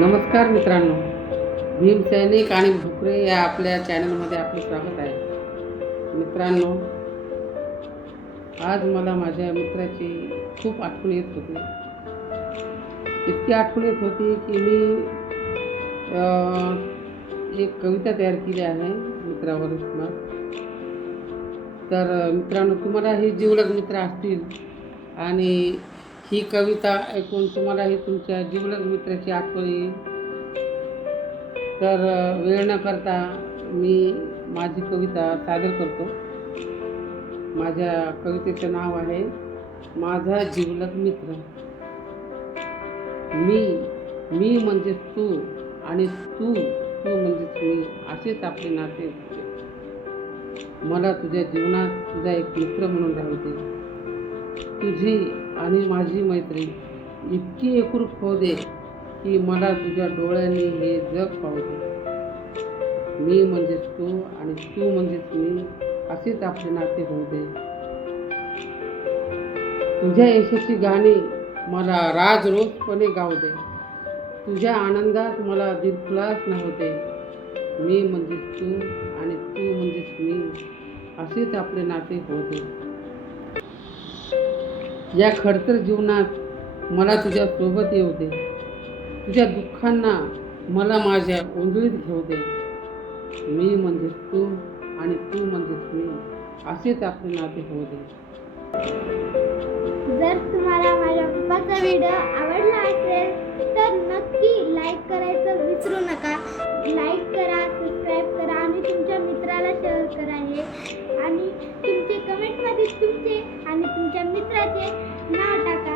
नमस्कार मित्रांनो. भीमसैनिक आणि भुकरे या आपल्या चॅनलमध्ये आपले स्वागत आहे. मित्रांनो आज मला माझ्या मित्राची खूप आठवण येत होती. इतकी आठवण येत होती की मी एक कविता तयार केली आहे मित्रावर. तर मित्रांनो तुम्हाला हे जीवलग मित्र असतील आणि ही कविता ऐकून तुम्हालाही तुमच्या जीवलग मित्राची आठवण येईल. तर वेळ न करता मी माझी कविता सादर करतो. माझ्या कवितेचं नाव आहे माझा जीवलग मित्र. मी मी म्हणजेच तू आणि तू तू म्हणजेच मी असेच आपले नाते मला तुझ्या जीवनात तुझा एक मित्र म्हणून राहते तुझी आणि माझी मैत्री इतकी एकरूप होऊ दे की मला तुझ्या डोळ्यांनी हे जग पाहू दे. मी म्हणजेच तू आणि तू म्हणजेच मी असेच आपले नाते होऊ दे. तुझ्या यशाची गाणी मला राज रोजपणे गाऊ दे. तुझ्या आनंदात मला दिलखुलास नव्हते मी म्हणजेच तू आणि तू म्हणजेच मी असेच आपले नाते होऊ दे. या खडतर जीवनात मला तुझ्या सोबत येऊ दे. तुझ्या दुःखांना मला माझ्या ओंजळीत घेऊ दे. मी म्हणजेच तू आणि तू म्हणजेच मी असेच आपले नाते होऊ दे. जर तुम्हाला माझ्या पप्पाचा व्हिडिओ आवडला असेल तर नक्की लाईक करायचं विसरू नका. लाईक करा तुमच्या मित्राचे नाव टाका.